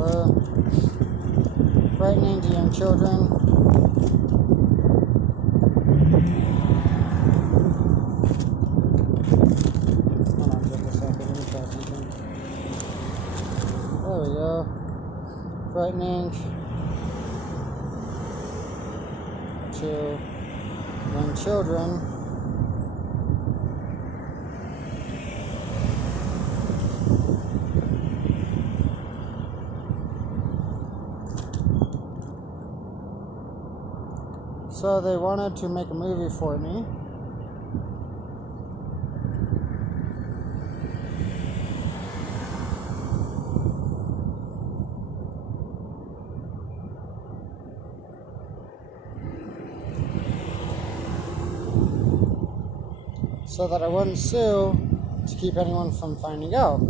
were. Frightening to young children. Hold on just a second, let me try something. There we go. Frightening to young children. So they wanted to make a movie for me. So that I wouldn't sue to keep anyone from finding out.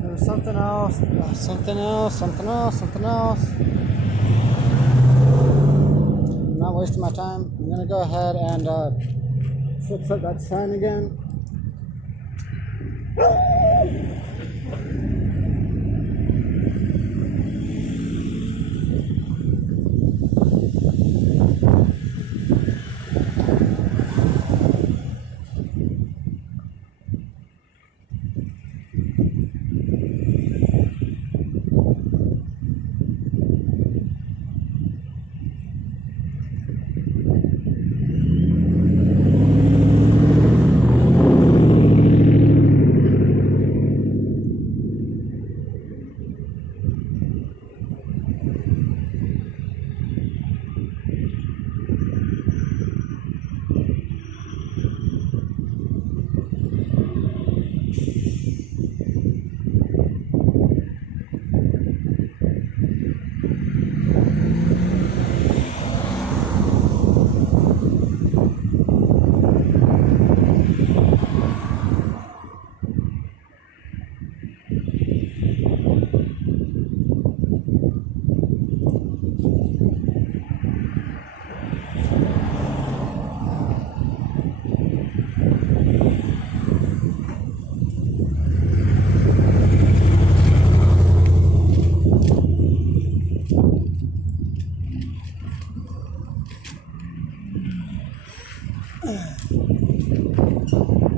There was something else. I'm not wasting my time. I'm gonna go ahead and fix up that sign again.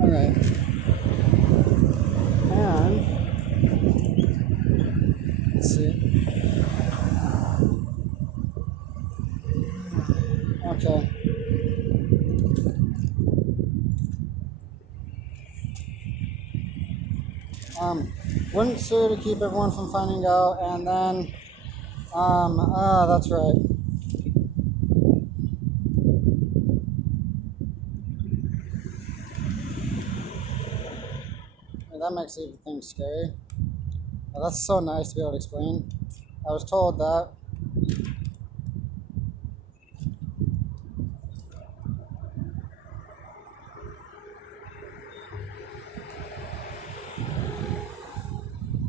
Alright. And let's see. Okay. Wouldn't sue to keep everyone from finding out, and then that's right. That makes everything scary. Well, that's so nice to be able to explain. I was told that.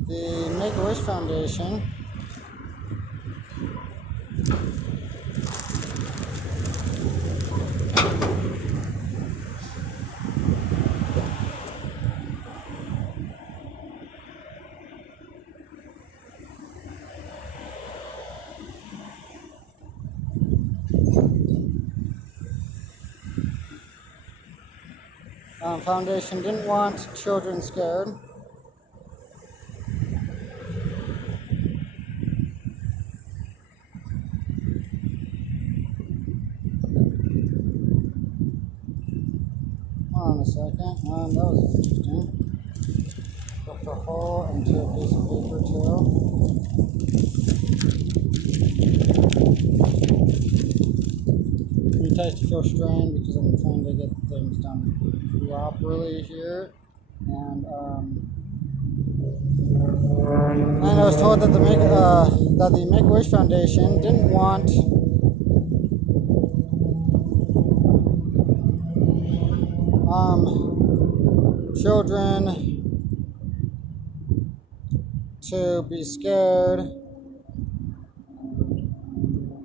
The Make-A-Wish Foundation foundation didn't want children scared. Hold on a second. That was interesting. Poked a hole into a piece of paper too. Pretty to feel strained because I'm trying to get things done properly here. And I was told that the Make-A-Wish Foundation didn't want children to be scared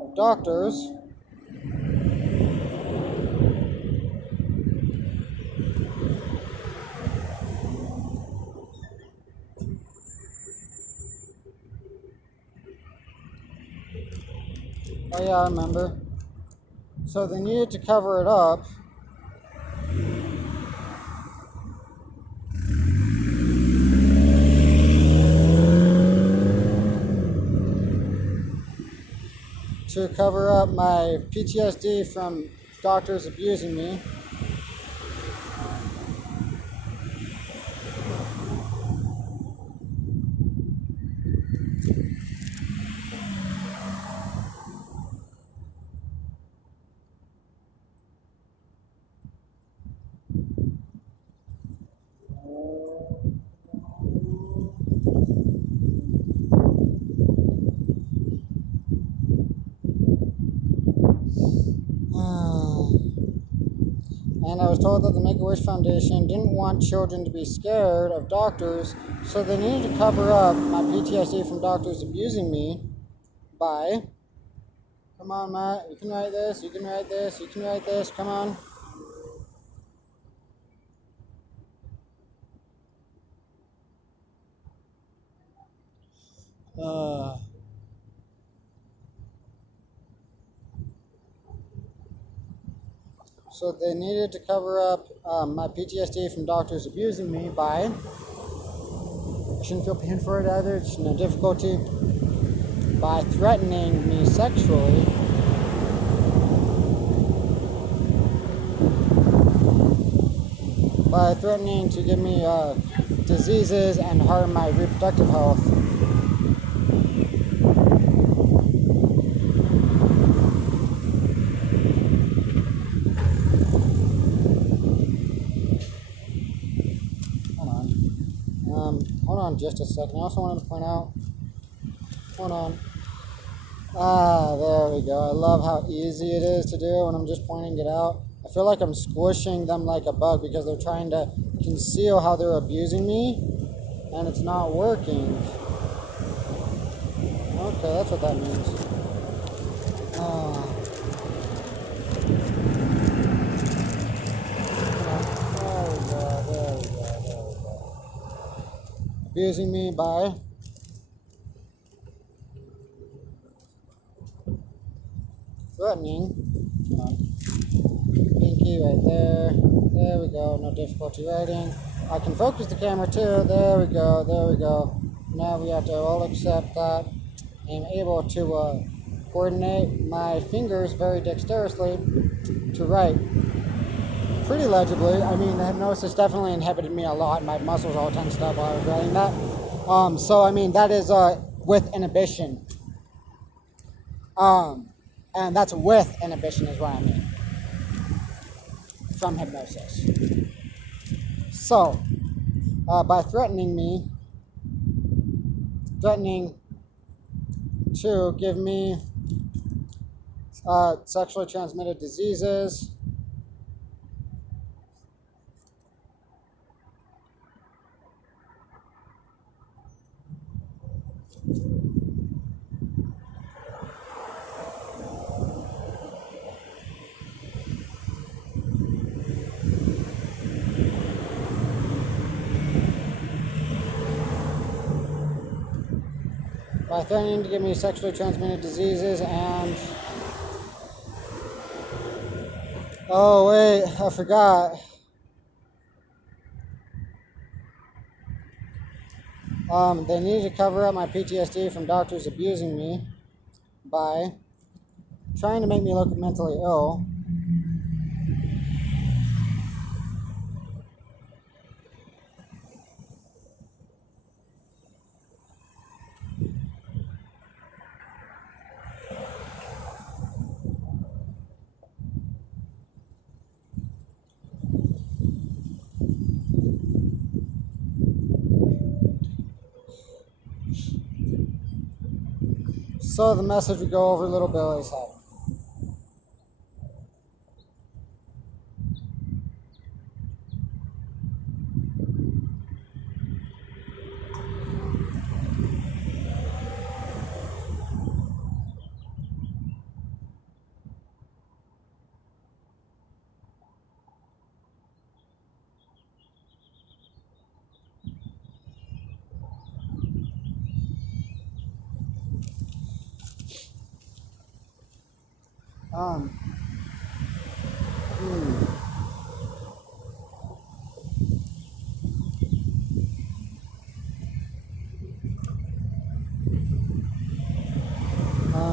of doctors. Oh yeah, I remember. So they needed to cover it up. To cover up my PTSD from doctors abusing me. And I was told that the Make-A-Wish Foundation didn't want children to be scared of doctors, so they needed to cover up my PTSD from doctors abusing me by, come on, Matt, you can write this, you can write this, you can write this, come on. So they needed to cover up my PTSD from doctors abusing me by, I shouldn't feel pain for it either, it's no difficulty, by threatening me sexually. By threatening to give me diseases and harm my reproductive health. Hold on just a second. I also wanted to point out, hold on. There we go. I love how easy it is to do when I'm just pointing it out. I feel like I'm squishing them like a bug because they're trying to conceal how they're abusing me, and it's not working. Okay, that's what that means. There we go. Abusing me by threatening. Pinky right there. There we go. No difficulty writing. I can focus the camera too. There we go. There we go. Now we have to all accept that I'm able to coordinate my fingers very dexterously to write pretty legibly. I mean, the hypnosis definitely inhibited me a lot. My muscles all tensed up while I was writing that. So I mean, that is with inhibition. And that's with inhibition is what I mean from hypnosis. So, by threatening to give me sexually transmitted diseases, by threatening to give me sexually transmitted diseases and, oh wait, I forgot. They needed to cover up my PTSD from doctors abusing me by trying to make me look mentally ill. So the message would go over little Billy's head. Um,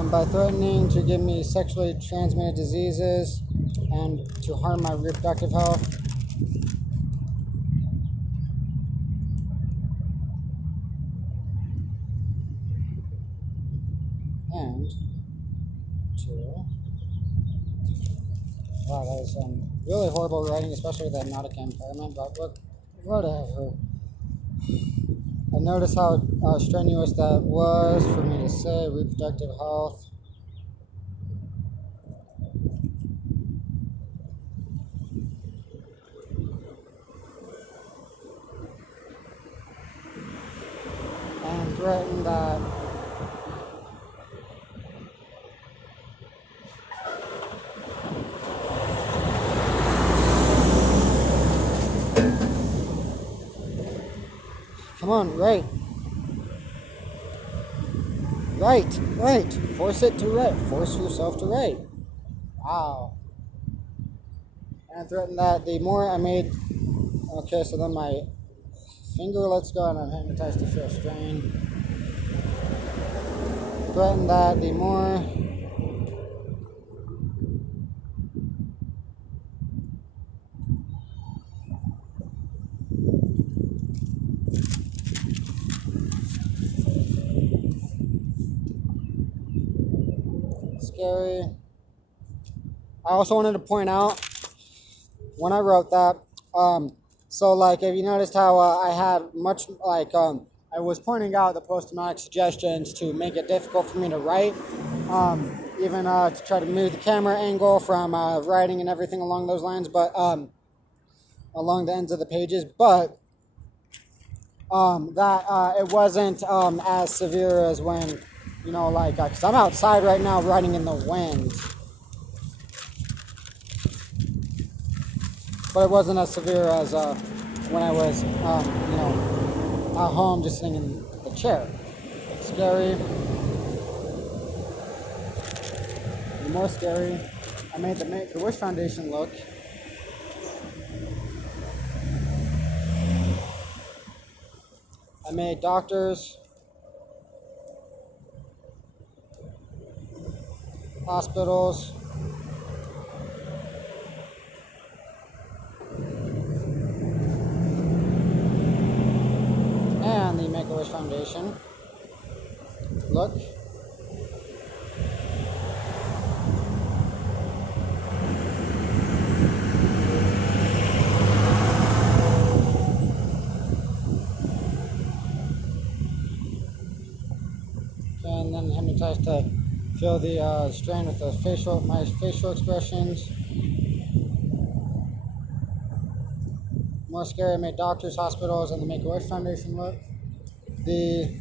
by threatening to give me sexually transmitted diseases and to harm my reproductive health. And to, wow, that was really horrible writing, especially with the hypnotic impairment, but whatever. I noticed how strenuous that was for me to say, reproductive health. And threatened that come on, right. Right. Force it to write. Force yourself to write. Wow. And threatened that the more I made, okay, so then my finger lets go and I'm hypnotized to feel strain. Threatened that the more scary. I also wanted to point out when I wrote that, so like if you noticed how I had much like I was pointing out the post-traumatic suggestions to make it difficult for me to write, even to try to move the camera angle from writing and everything along those lines, but along the ends of the pages, but that it wasn't as severe as when, you know, like, because I'm outside right now writing in the wind. But it wasn't as severe as when I was, you know, at home just sitting in the chair. Scary. The more scary. I made the Make-A-Wish Foundation look. I made doctors, hospitals, and the Make-A-Wish Foundation look. And then hypnotized to feel the strain with my facial expressions. More scary, I made doctors, hospitals, and the Make-A-Wish Foundation look. The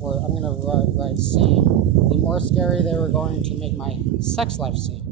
or I'm gonna write scene. The more scary they were going to make my sex life seem.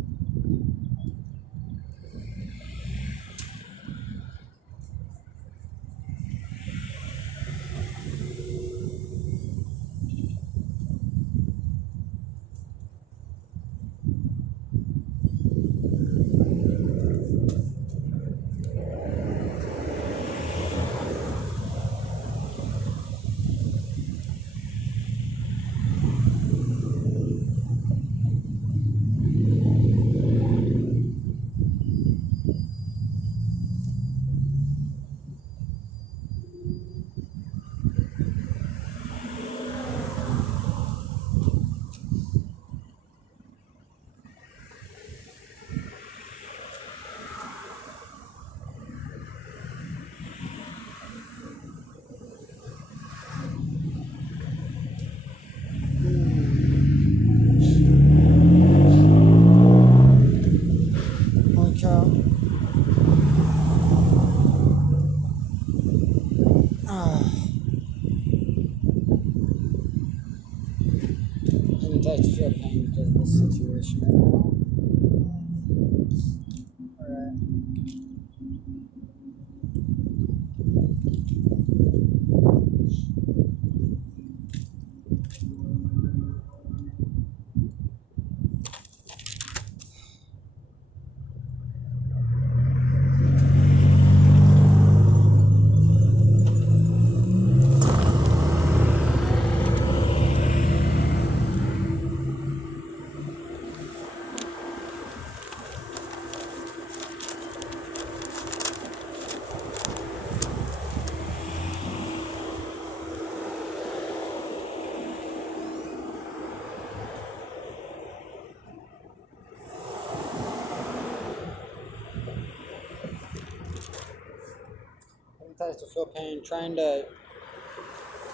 hypnotized to feel pain, trying to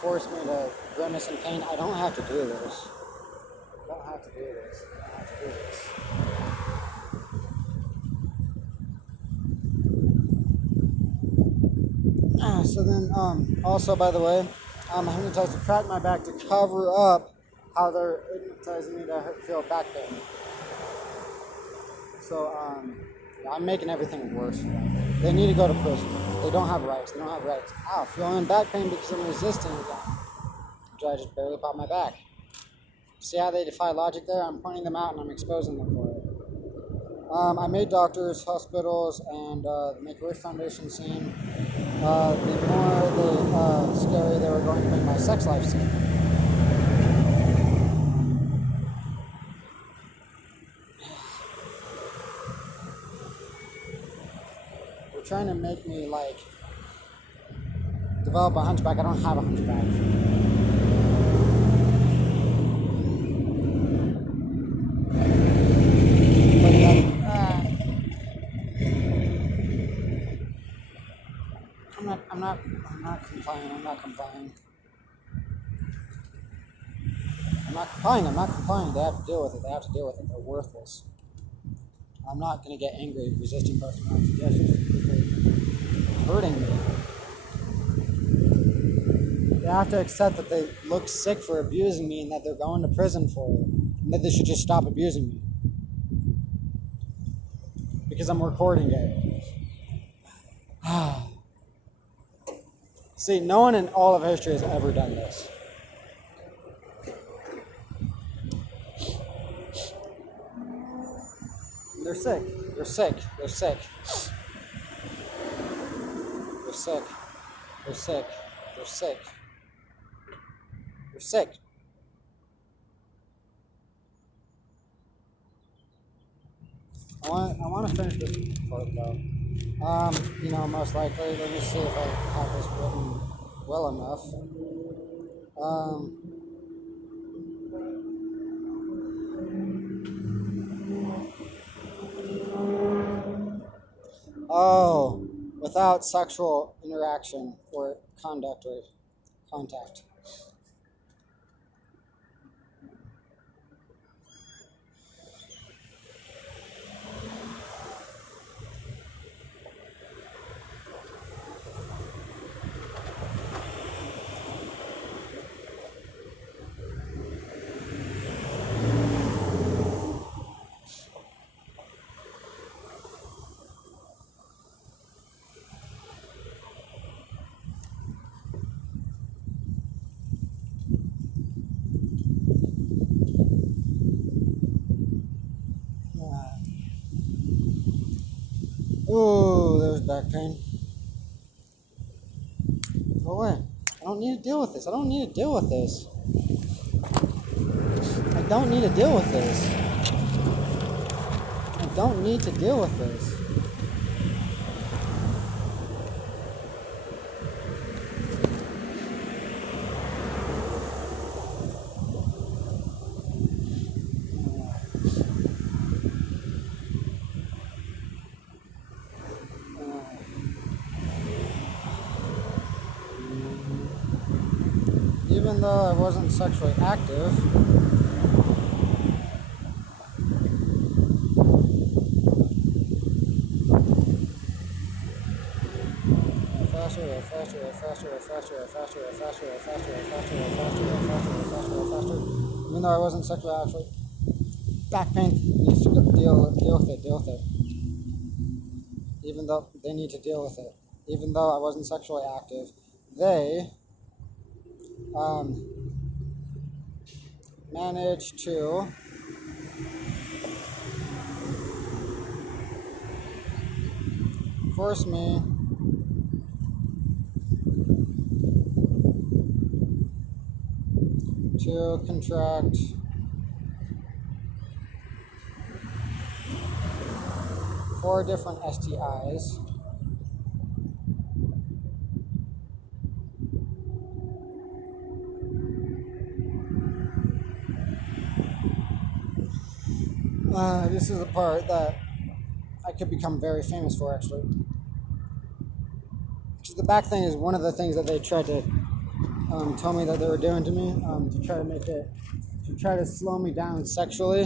force me to grimace in pain. I don't have to do this. I don't have to do this. I don't have to do this. So then, also, by the way, I'm hypnotized to crack my back to cover up how they're hypnotizing me to feel back pain. So, yeah, I'm making everything worse for them. They need to go to prison. They don't have rights. They don't have rights. Ow, feeling back pain because I'm resisting again. So I just barely popped my back. See how they defy logic there? I'm pointing them out and I'm exposing them for it. I made doctors, hospitals, and the Make-A-Wish Foundation scene. The more scary they were going to make my sex life scene. They're trying to make me like develop a hunchback. I don't have a hunchback. I'm not complying. I'm not complying. I'm not complying. I'm not complying. They have to deal with it. They have to deal with it. They're worthless. I'm not going to get angry resisting personality suggestions because they're hurting me. They have to accept that they look sick for abusing me and that they're going to prison for it. And that they should just stop abusing me. Because I'm recording it. See, no one in all of history has ever done this. They're sick. They're sick. They're sick. They're sick. They're sick. They're sick. They're sick. I want to finish this part though. Most likely, let me see if I have this written well enough. Without sexual interaction or conduct or contact. Ooh, there's back pain. Go away. I don't need to deal with this. I don't need to deal with this. I don't need to deal with this. I don't need to deal with this. Even though I wasn't sexually active, even though I wasn't sexually active, back pain needs to deal with it. Even though they need to deal with it. Even though I wasn't sexually active, they managed to force me to contract 4 different STIs. This is the part that I could become very famous for, actually. the back thing is one of the things that they tried to tell me that they were doing to me, to try to slow me down sexually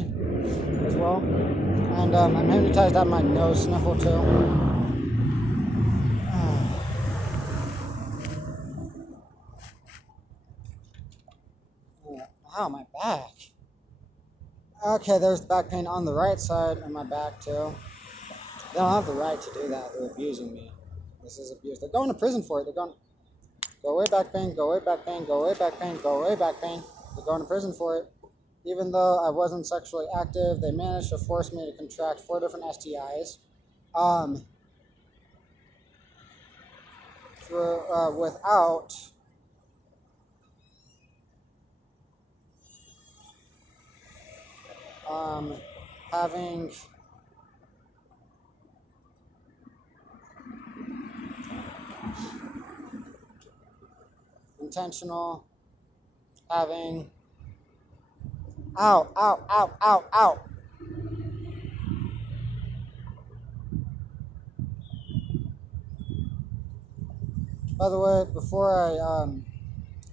as well. And I'm hypnotized at my nose sniffle too. Ow, my back. Okay, there's the back pain on the right side of my back too. They don't have the right to do that. They're abusing me. This is abuse. They're going to prison for it. They're going, go away back pain, go away back pain, go away back pain, go away back pain. They're going to prison for it. Even though I wasn't sexually active, they managed to force me to contract 4 different STIs. Without having intentional, having, ow, ow, ow, ow, ow. By the way, before I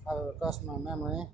have a request in my memory,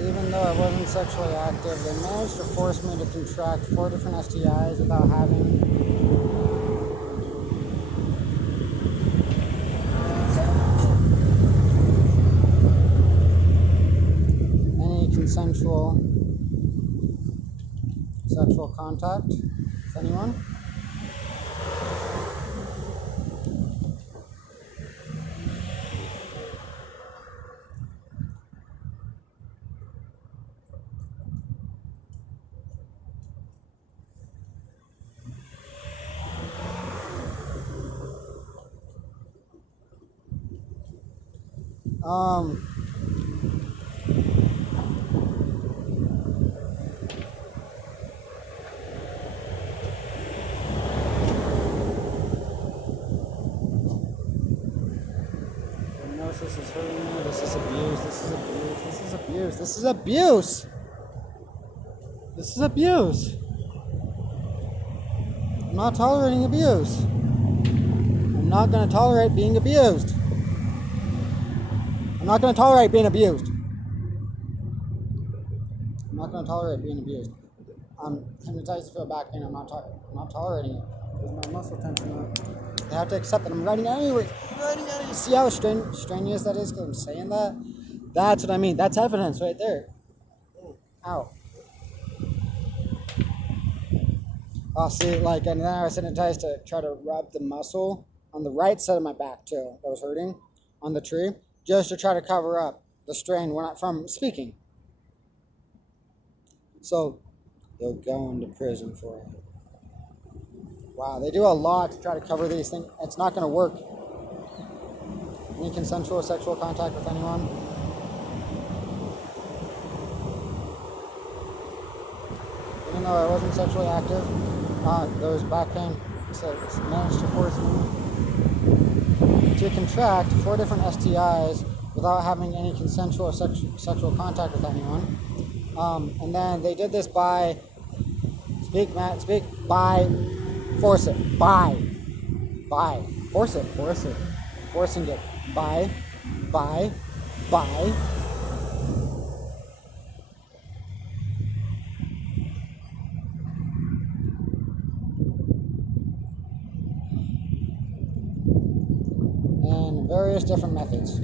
even though I wasn't sexually active, they managed to force me to contract 4 different STIs without having any consensual sexual contact with anyone. Hypnosis is hurting me. This is abuse. This is abuse. This is abuse. This is abuse. This is abuse. I'm not tolerating abuse. I'm not going to tolerate being abused. I'm not going to tolerate being abused. I'm not going to tolerate being abused. I'm hypnotized to feel back pain. I'm not tolerating it. There's my muscle tension. They have to accept that I'm writing it anyway. See how strenuous that is because I'm saying that? That's what I mean. That's evidence right there. Ow. Oh, see, and then I was hypnotized to try to rub the muscle on the right side of my back too that was hurting on the tree, just to try to cover up the strain from speaking. So they're going to prison for it. Wow, they do a lot to try to cover these things. It's not going to work. Any consensual sexual contact with anyone? Even though I wasn't sexually active, there was back pain. So it managed to force me to contract 4 different STIs without having any consensual sexual contact with anyone. And then they did this by Speak, Matt. Speak. Buy. Force it. Buy. Buy. Force it. Force it. Forcing it. Buy. Buy. Buy. And various different methods.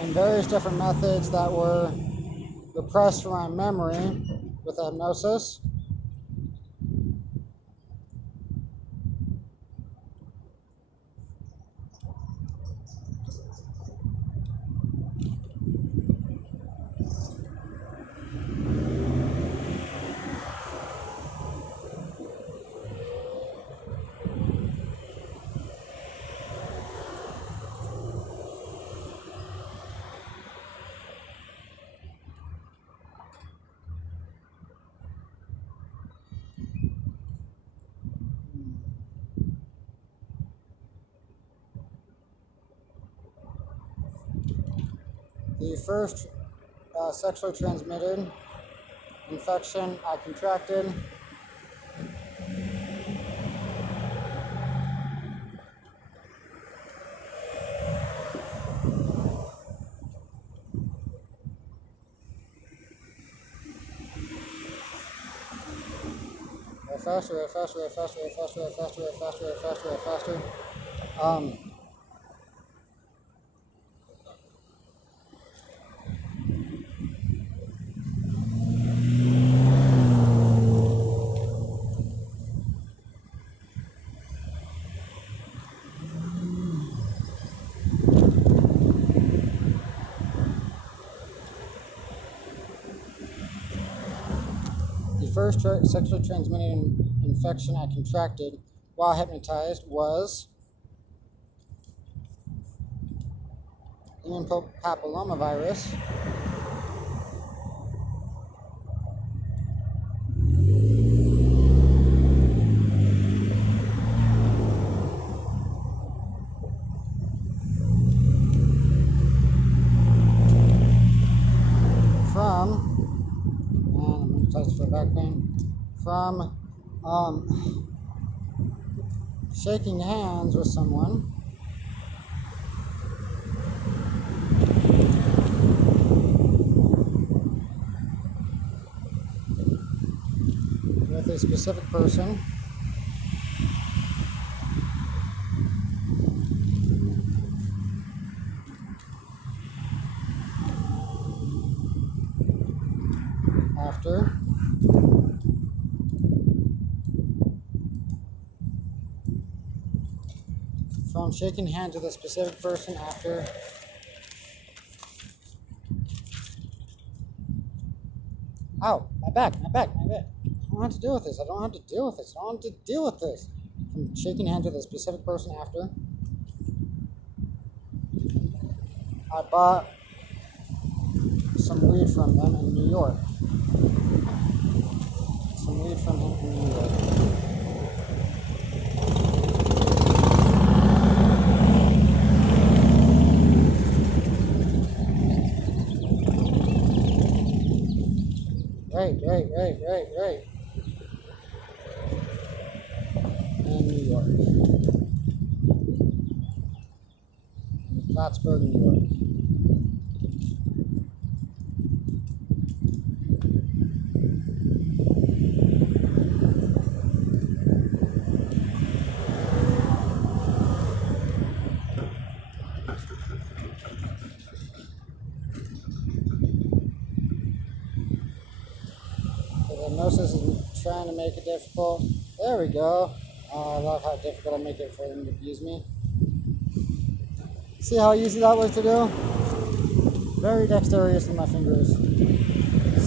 And various different methods that were repressed from my memory with hypnosis. The first sexually transmitted infection I contracted faster. The first sexually transmitted infection I contracted while hypnotized was human papillomavirus. For back pain, from shaking hands with someone, with a specific person, after from shaking hands with a specific person after ow, my back. I don't have to deal with this. From shaking hands with a specific person after I bought some weed from them in New York. Right. In New York. In Plattsburgh, New York. Hypnosis is trying to make it difficult. There we go. Oh, I love how difficult I make it for them to abuse me. See how easy that was to do? Very dexterous with my fingers.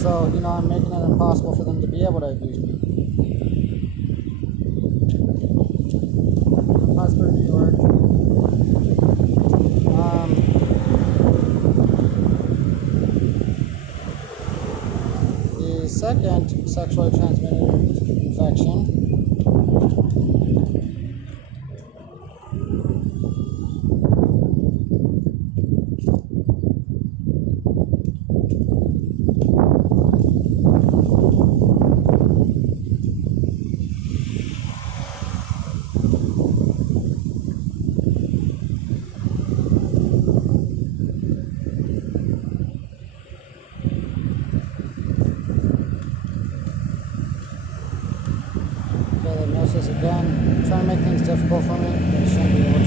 So, I'm making it impossible for them to be able to abuse me. Plattsburgh, New York. The second sexually transmitted infection. Hypnosis again. Trying to make things difficult for me. I shouldn't be able to.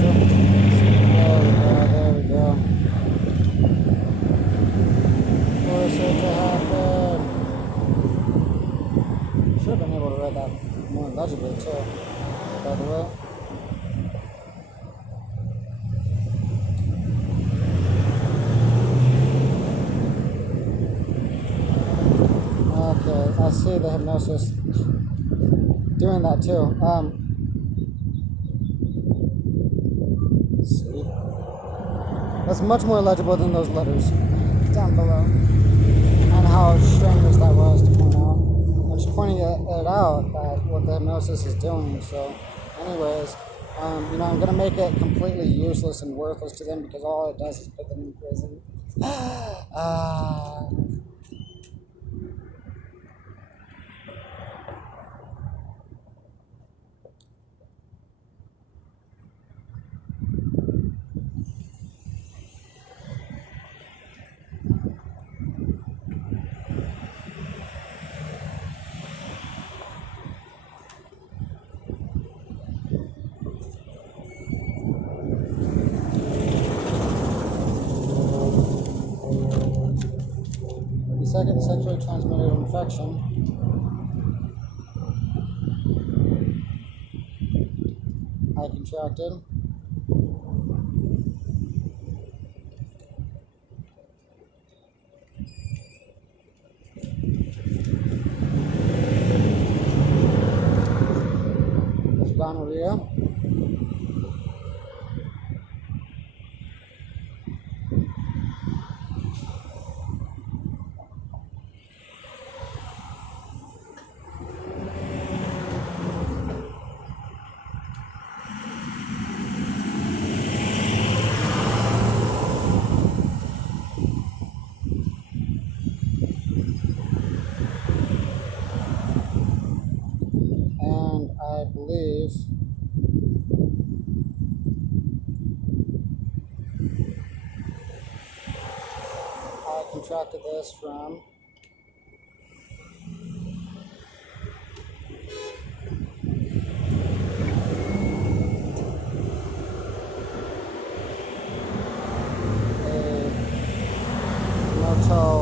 There we go, there we go. Force it to happen. Should have been able to read that more legibly too, by the way. Okay, I see the hypnosis doing that too. See, that's much more legible than those letters down below, and how strenuous that was to point out. I'm just pointing it out that what the hypnosis is doing. So, anyways, I'm gonna make it completely useless and worthless to them because all it does is put them in prison. Second sexually transmitted infection. I contracted. Gonorrhea. And I believe I contracted this from a motel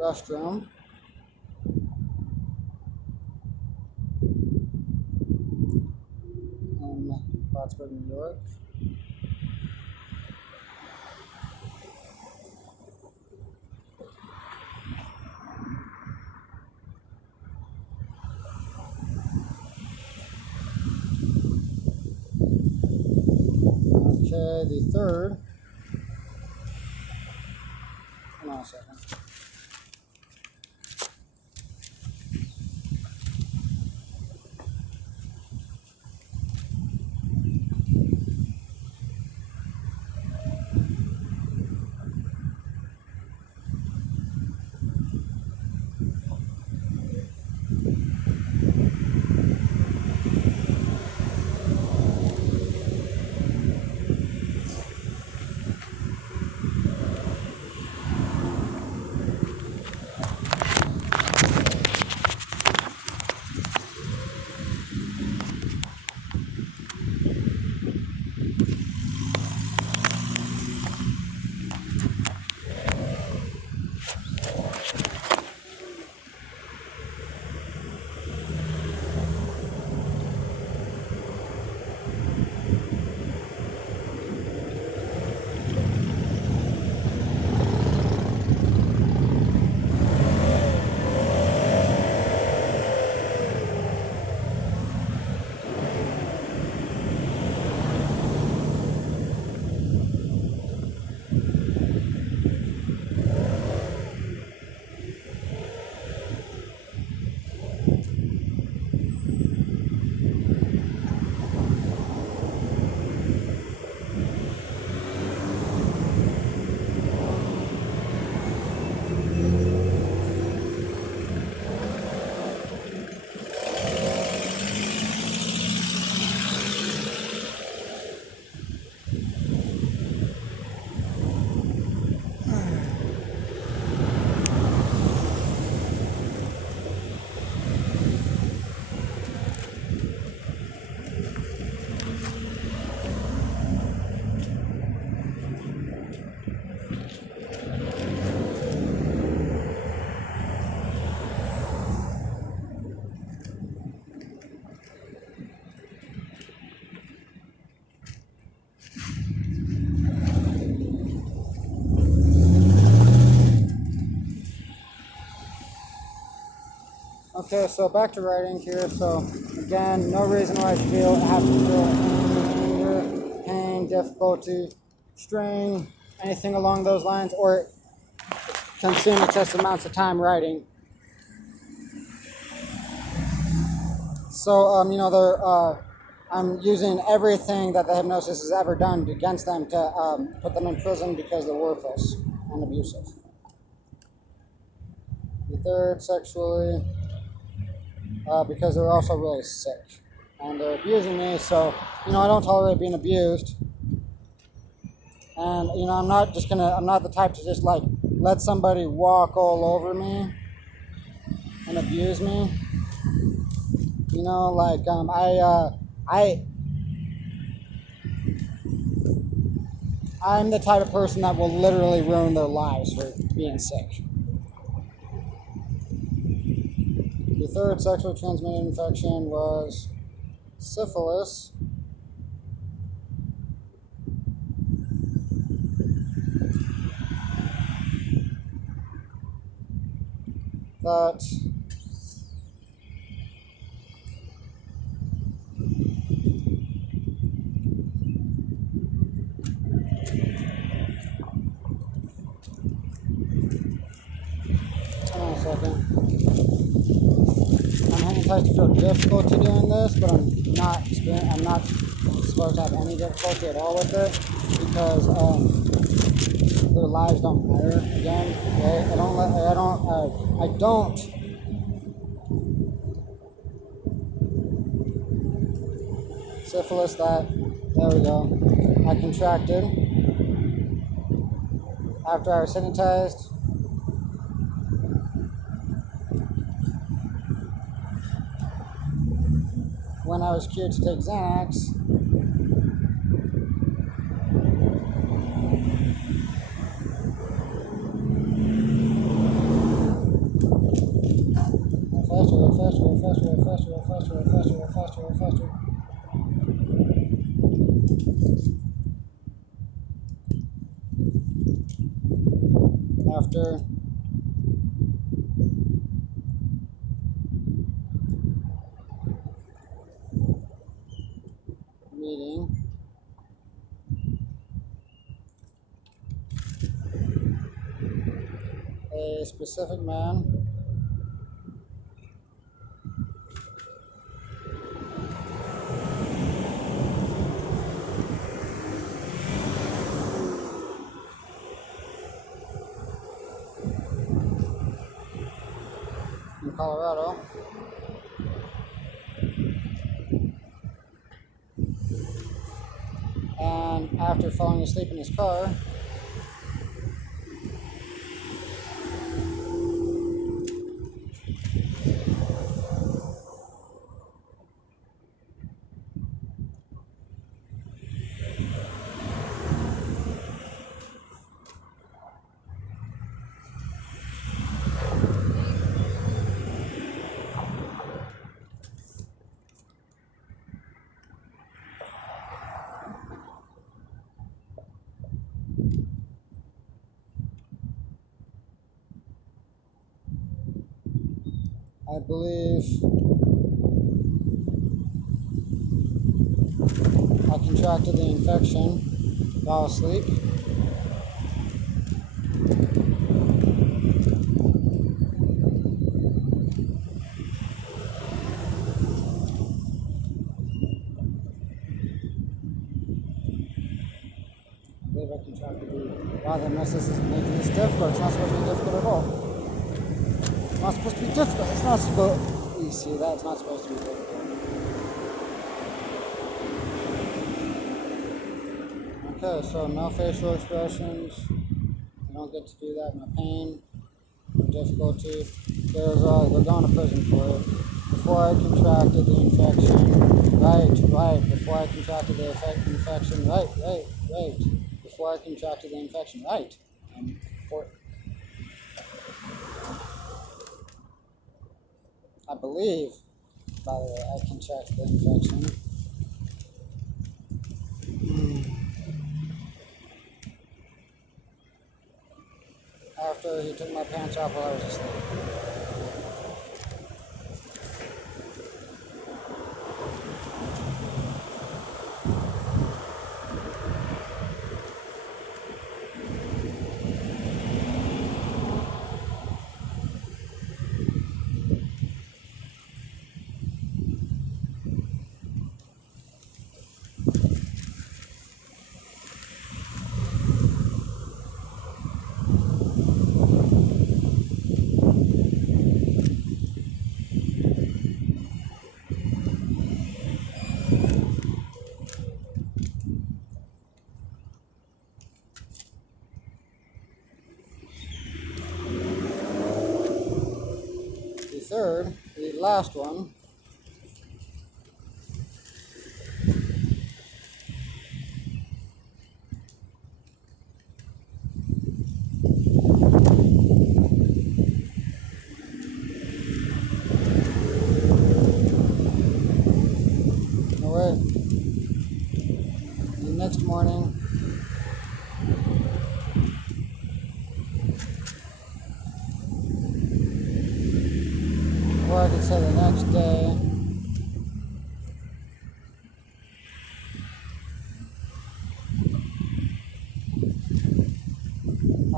restroom. In Plattsburgh, New York. Okay, the third. Hold on a second. Okay, so back to writing here. So again, no reason why I have to feel any anger, pain, difficulty, strain, anything along those lines, or consume excessive amounts of time writing. So I'm using everything that the hypnosis has ever done against them to put them in prison because they're worthless and abusive. The third, sexually, because they're also really sick and they're abusing me. So I don't tolerate being abused. And I'm not the type to just like let somebody walk all over me and abuse me. I'm the type of person that will literally ruin their lives for being sick. The third sexually transmitted infection was syphilis. That hold on a second. I'm having to feel difficulty doing this, but I'm not supposed to have any difficulty at all with it because their lives don't matter. Again, okay? I don't. Syphilis. There we go. I contracted after I was hypnotized. When I was cured to take Xanax. Faster. After meeting a specific man in Colorado, and after falling asleep in his car, I believe I contracted the infection while asleep. Wow, the hypnosis is making this difficult. It's not supposed to be difficult at all. It's not supposed to be difficult. It's not supposed. You see that? It's not supposed to be difficult. Okay, so no facial expressions. I don't get to do that. No pain, no difficulty. They're going to prison for it. Before I contracted the infection, right. Before I contracted the infection, right. Before I contracted the infection, right. I believe, by the way, I contracted the infection. After he took my pants off while I was asleep. the last one. No way. The next morning, or I could say the next day,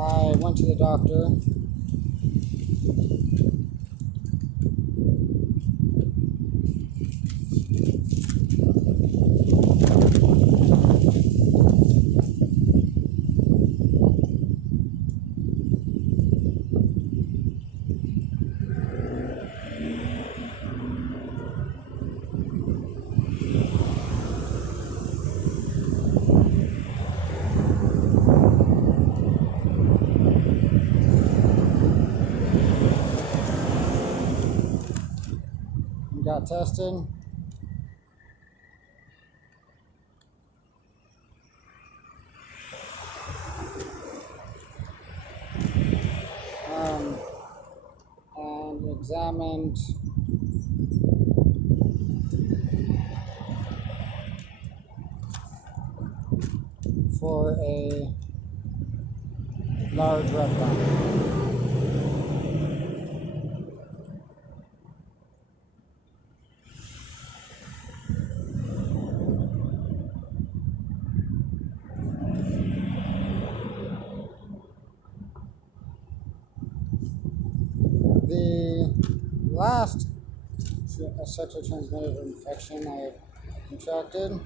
I went to the doctor. And got tested. And examined for a large red line. The last sexually transmitted infection I contracted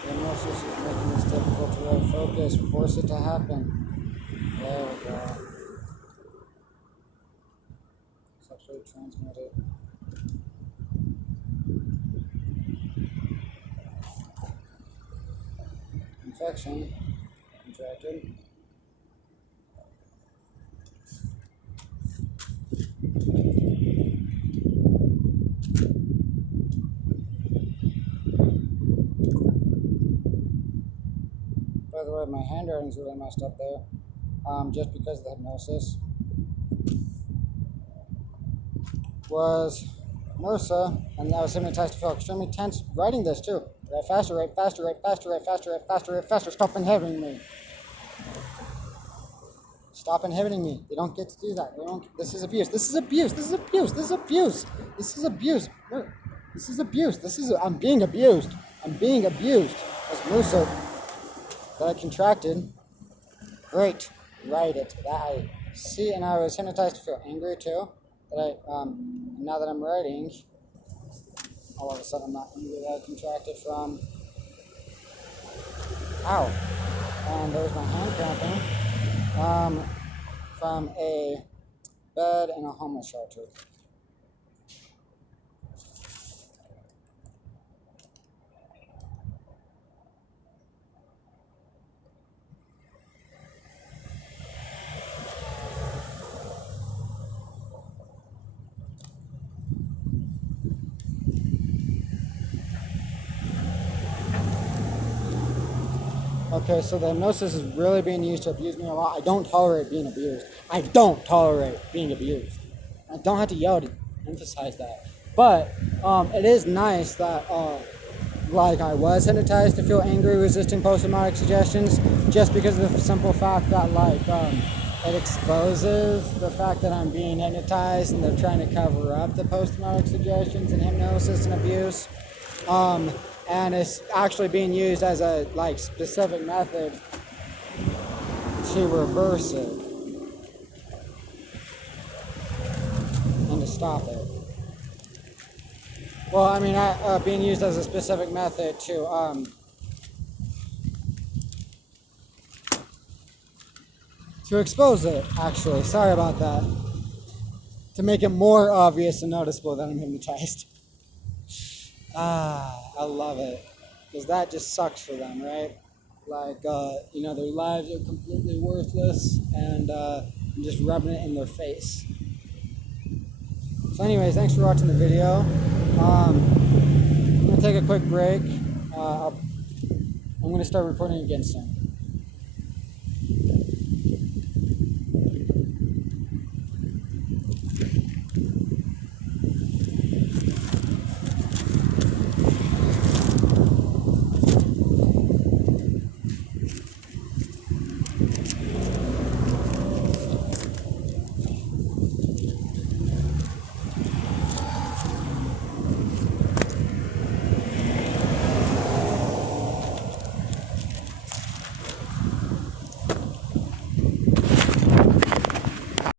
the hypnosis is making this difficult to really focus. Force it to happen. There we go. Sexually transmitted. Infection contracted. By the way, my handwriting's really messed up there, just because of the hypnosis. Was MRSA, and I was hypnotized to feel extremely tense writing this too. Write faster, write faster, write faster, write faster, write faster, write faster. Stop inhibiting me. Stop inhibiting me. They don't get to do that. They don't. This is abuse. This is abuse. This is abuse. This is abuse. This is abuse. This is abuse. This is. I'm being abused. I'm being abused. As MRSA that I contracted. Great. Write it. That I see, and I was hypnotized to feel angry too. That I now that I'm writing, all of a sudden I'm not angry that I contracted from. Ow. And there's my hand cramping. From a bed in a homeless shelter. Okay, so the hypnosis is really being used to abuse me a lot. I don't tolerate being abused. I don't tolerate being abused. I don't have to yell to emphasize that. But it is nice that, like, I was hypnotized to feel angry, resisting post-traumatic suggestions, just because of the simple fact that, like, it exposes the fact that I'm being hypnotized and they're trying to cover up the post-traumatic suggestions and hypnosis and abuse. And it's actually being used as a specific method to reverse it and to stop it. Well, I mean, being used as a specific method to expose it. Actually, sorry about that. To make it more obvious and noticeable that I'm hypnotized. I love it. Because that just sucks for them, right? like you know, their lives are completely worthless, and I'm just rubbing it in their face. So anyways, thanks for watching the video. I'm going to take a quick break. I'm going to start recording again soon.